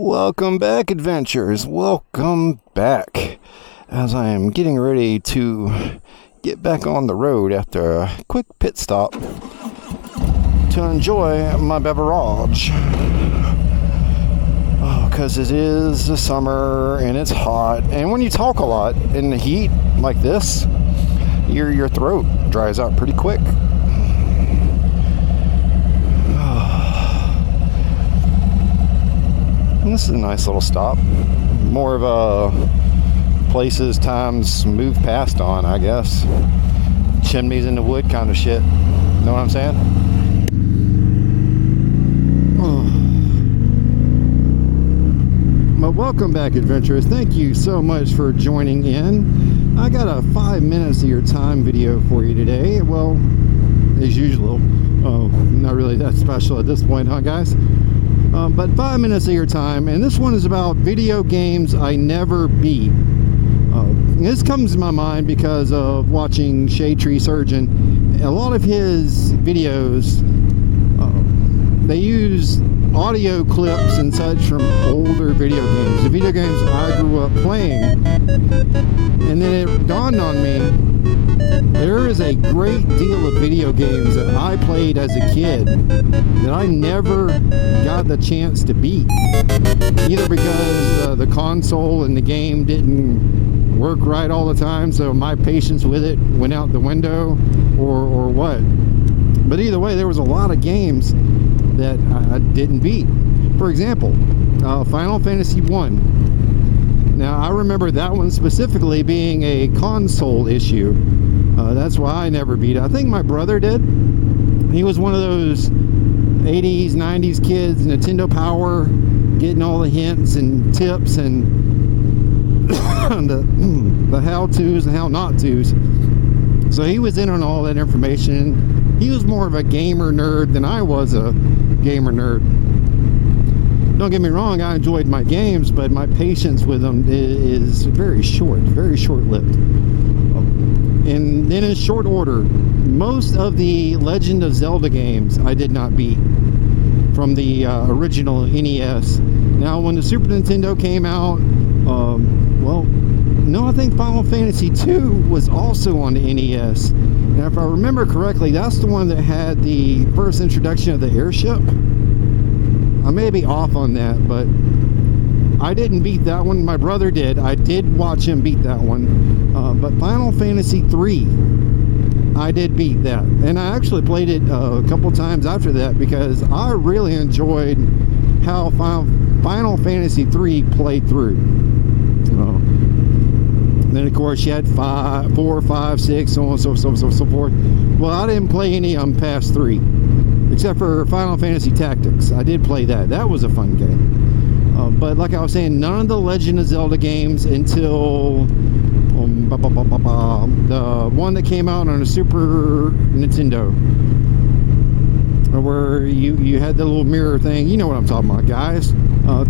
Welcome back, adventurers. Welcome back. As I am getting ready to get back on the road after a quick pit stop to enjoy my beverage. Oh, because it is the summer and it's hot. And when you talk a lot in the heat like this, your throat dries out pretty quick. This is a nice little stop. More of a places times move past on, I guess. Chimneys in the wood kind of shit. Know what I'm saying? But welcome back, adventurers. Thank you so much for joining in. I got a 5 minutes of your time video for you today. Well, as usual. Not really that special at this point, huh, guys? But 5 minutes of your time, and this one is about video games I never beat. This comes to my mind because of watching Shade Tree Surgeon. A lot of his videos, they use audio clips and such from older video games, the video games I grew up playing. And then it dawned on me, there is a great deal of video games that I played as a kid that I never got the chance to beat. Either because the console and the game didn't work right all the time, so my patience with it went out the window, or what. But either way, there was a lot of games that I didn't beat. For example, Final Fantasy 1. Now, I remember that one specifically being a console issue. That's why I never beat it. I think my brother did. He was one of those 80s, 90s kids, Nintendo Power, getting all the hints and tips and the how-tos and how-not-tos. So he was in on all that information. He was more of a gamer nerd than I was a gamer nerd. Don't get me wrong, I enjoyed my games, but my patience with them is very short-lived. And then in short order, most of the Legend of Zelda games I did not beat from the original NES. Now, when the Super Nintendo came out, I think Final Fantasy 2 was also on the NES. Now, if I remember correctly, that's the one that had the first introduction of the airship. I may be off on that, but I didn't beat that one. My brother did. I did watch him beat that one. But Final Fantasy 3, I did beat that. And I actually played it a couple times after that because I really enjoyed how Final Fantasy 3 played through. Then, of course, you had 4, 5, 6, so on and so forth. Well, I didn't play any of them past 3, except for Final Fantasy Tactics. I did play that. That was a fun game. But like I was saying, none of the Legend of Zelda games until the one that came out on a Super Nintendo, where you had the little mirror thing. You know what I'm talking about, guys.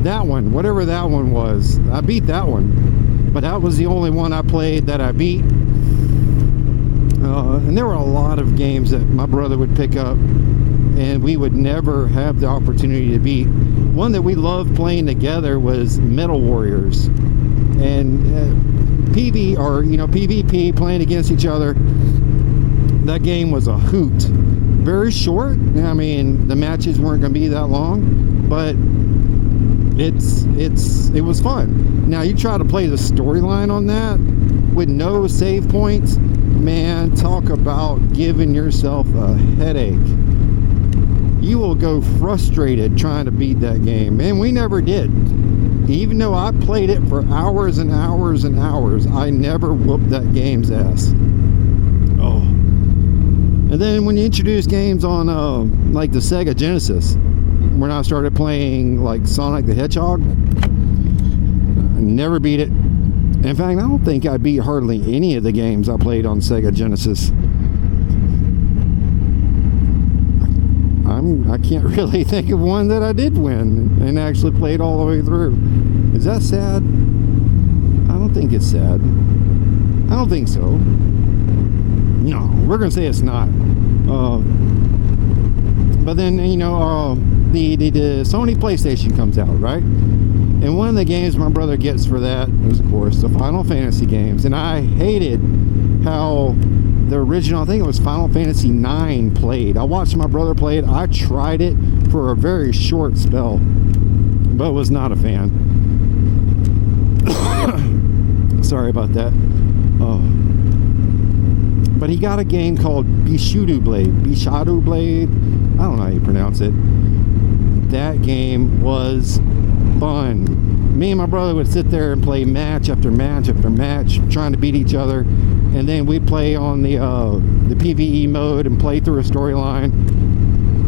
That one, whatever that one was, I beat that one. But that was the only one I played that I beat. And there were a lot of games that my brother would pick up and we would never have the opportunity to beat. One that we loved playing together was Metal Warriors. And PvP, playing against each other, that game was a hoot. Very short. I mean, the matches weren't going to be that long, but it was fun. Now, you try to play the storyline on that with no save points, man, talk about giving yourself a headache. You will go frustrated trying to beat that game, and we never did. Even though I played it for hours and hours and hours, I never whooped that game's ass. Oh. And then when you introduce games on like the Sega Genesis, when I started playing like Sonic the Hedgehog, I never beat it. In fact, I don't think I beat hardly any of the games I played on Sega Genesis. I can't really think of one that I did win and actually played all the way through. Is that sad? I don't think it's sad. I don't think so. No, we're going to say it's not. But then, the Sony PlayStation comes out, right? And one of the games my brother gets for that is, of course, the Final Fantasy games. And I hated how the original, I think it was Final Fantasy 9 played. I watched my brother play it. I tried it for a very short spell, but was not a fan. Sorry about that. Oh. But he got a game called Bishudu Blade. Bishudu Blade? I don't know how you pronounce it. That game was fun. Me and my brother would sit there and play match after match after match, trying to beat each other. And then we'd play on the PvE mode and play through a storyline.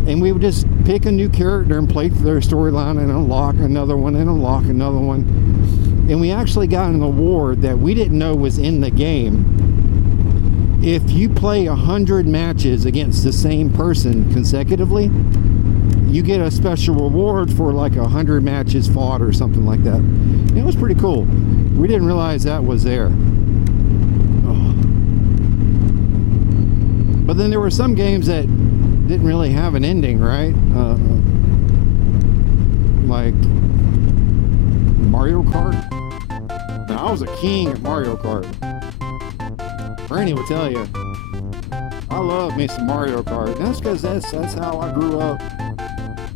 And we would just pick a new character and play through their storyline and unlock another one and unlock another one. And we actually got an award that we didn't know was in the game. If you play 100 matches against the same person consecutively, you get a special reward for like 100 matches fought or something like that. And it was pretty cool. We didn't realize that was there. Oh. But then there were some games that didn't really have an ending, right? Like Mario Kart. Now, I was a king at Mario Kart. Bernie will tell you, I love me some Mario Kart. And that's because that's how I grew up.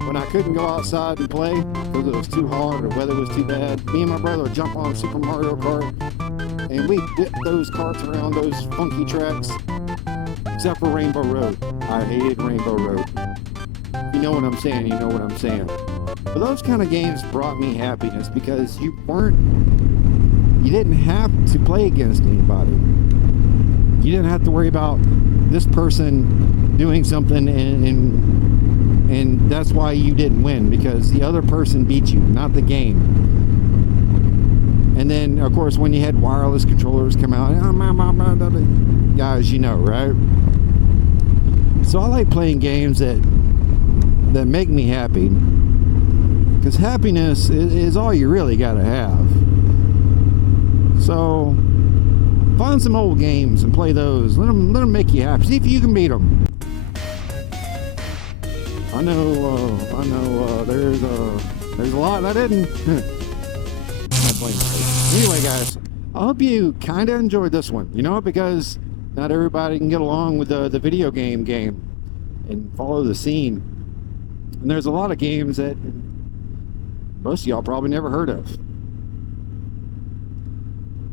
When I couldn't go outside and play because it was too hard or weather was too bad, me and my brother would jump on Super Mario Kart and we'd dip those karts around those funky tracks, except for Rainbow Road. I hated Rainbow Road. You know what I'm saying, you know what I'm saying. But those kind of games brought me happiness because you didn't have to play against anybody. You didn't have to worry about this person doing something and that's why you didn't win, because the other person beat you, not the game. And then, of course, when you had wireless controllers come out, guys, you know, right? So I like playing games that make me happy, because happiness is all you really got to have. So find some old games and play those. Let them make you happy. See if you can beat them. I know. There's a lot I didn't. Anyway, guys, I hope you kind of enjoyed this one. You know, because not everybody can get along with the video game and follow the scene. And there's a lot of games that most of y'all probably never heard of.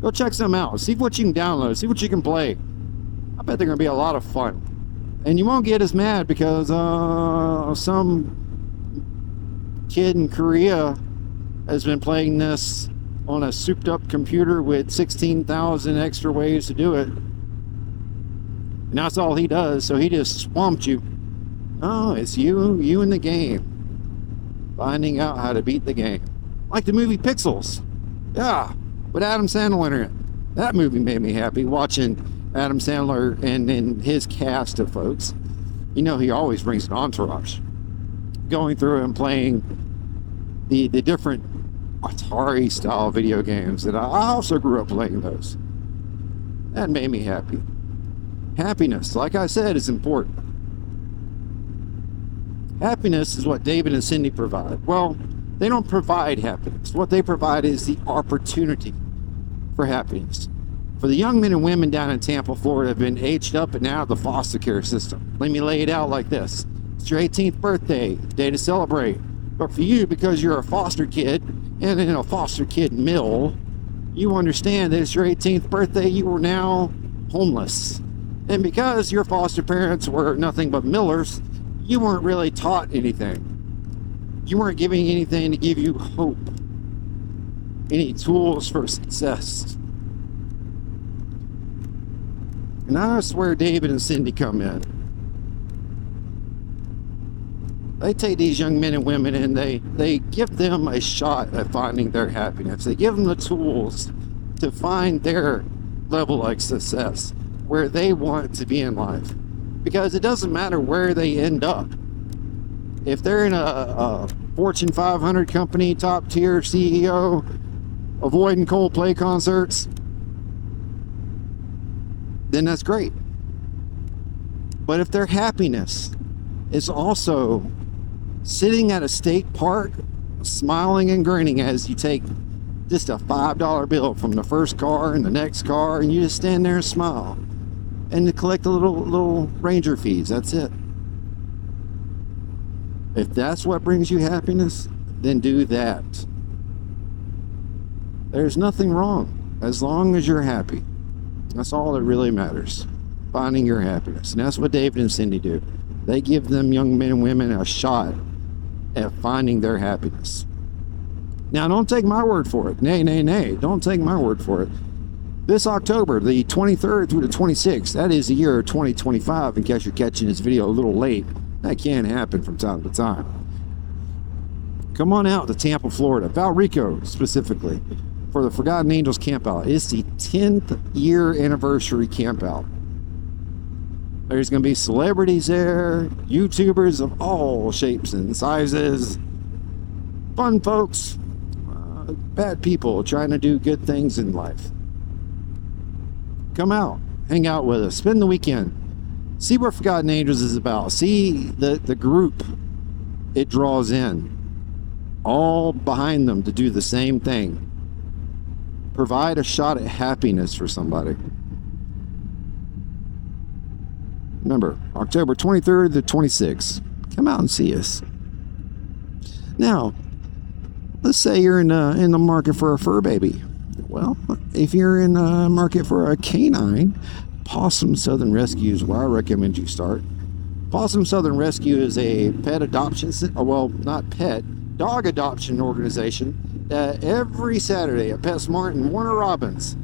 Go check some out. See what you can download. See what you can play. I bet they're going to be a lot of fun. And you won't get as mad because some kid in Korea has been playing this on a souped up computer with 16,000 extra ways to do it. And that's all he does, so he just swamped you. Oh, it's you in the game. Finding out how to beat the game. Like the movie Pixels. Yeah, with Adam Sandler in it. That movie made me happy, watching Adam Sandler and his cast of folks. You know, he always brings an entourage. Going through and playing the different Atari style video games that I also grew up playing those. That made me happy. Happiness, like I said, is important. Happiness is what David and Cindy provide. Well, they don't provide happiness. What they provide is the opportunity for happiness. For the young men and women down in Tampa, Florida, have been aged up and out of the foster care system. Let me lay it out like this. It's your 18th birthday, day to celebrate. But for you, because you're a foster kid and in a foster kid mill, you understand that it's your 18th birthday, you are now homeless. And because your foster parents were nothing but millers, you weren't really taught anything. You weren't giving anything to give you hope, any tools for success. And that's where David and Cindy come in. They take these young men and women and they give them a shot at finding their happiness. They give them the tools to find their level of success, where they want to be in life. Because it doesn't matter where they end up. If they're in a Fortune 500 company, top tier CEO, avoiding Coldplay concerts, then that's great. But if their happiness is also sitting at a state park smiling and grinning as you take just a $5 bill from the first car and the next car, and you just stand there and smile and collect the little ranger fees. That's it. If that's what brings you happiness, then do that. There's nothing wrong as long as you're happy. That's all that really matters. Finding your happiness. And that's what David and Cindy do. They give them young men and women a shot at finding their happiness. Now, don't take my word for it. Nay, nay, nay. Don't take my word for it. This October, the 23rd through the 26th, that is the year 2025, in case you're catching this video a little late. That can happen from time to time. Come on out to Tampa, Florida, Valrico specifically, for the Forgotten Angels Campout. It's the 10th year anniversary campout. There's going to be celebrities there, YouTubers of all shapes and sizes, fun folks, bad people trying to do good things in life. Come out, hang out with us, spend the weekend, see what Forgotten Angels is about, see the group it draws in, all behind them to do the same thing. Provide a shot at happiness for somebody. Remember, October 23rd to 26th. Come out and see us. Now, let's say you're in the market for a fur baby. Well, if you're in the market for a canine, Possum Southern Rescue is where I recommend you start. Possum Southern Rescue is a pet adoption, well, not pet, dog adoption organization. Every Saturday at PetSmart in Warner Robins,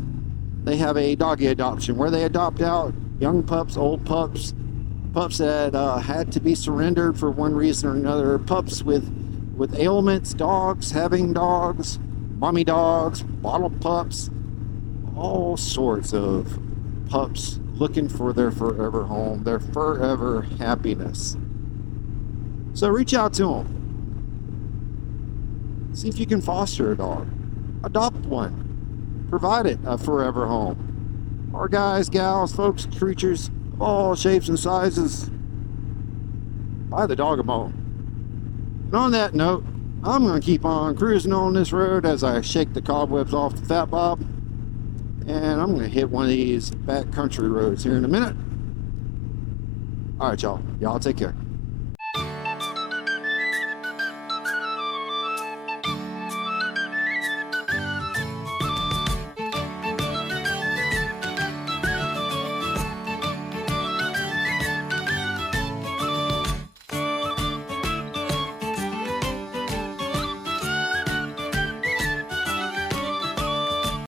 they have a doggy adoption where they adopt out young pups, old pups, pups that had to be surrendered for one reason or another, pups with ailments, dogs having dogs, mommy dogs, bottle pups, all sorts of pups looking for their forever home, their forever happiness. So reach out to them. See if you can foster a dog. Adopt one. Provide it a forever home. Our guys, gals, folks, creatures of all shapes and sizes. Buy the dog a bone. And on that note, I'm going to keep on cruising on this road as I shake the cobwebs off the Fat Bob. And I'm going to hit one of these back country roads here in a minute. All right, y'all. Y'all take care.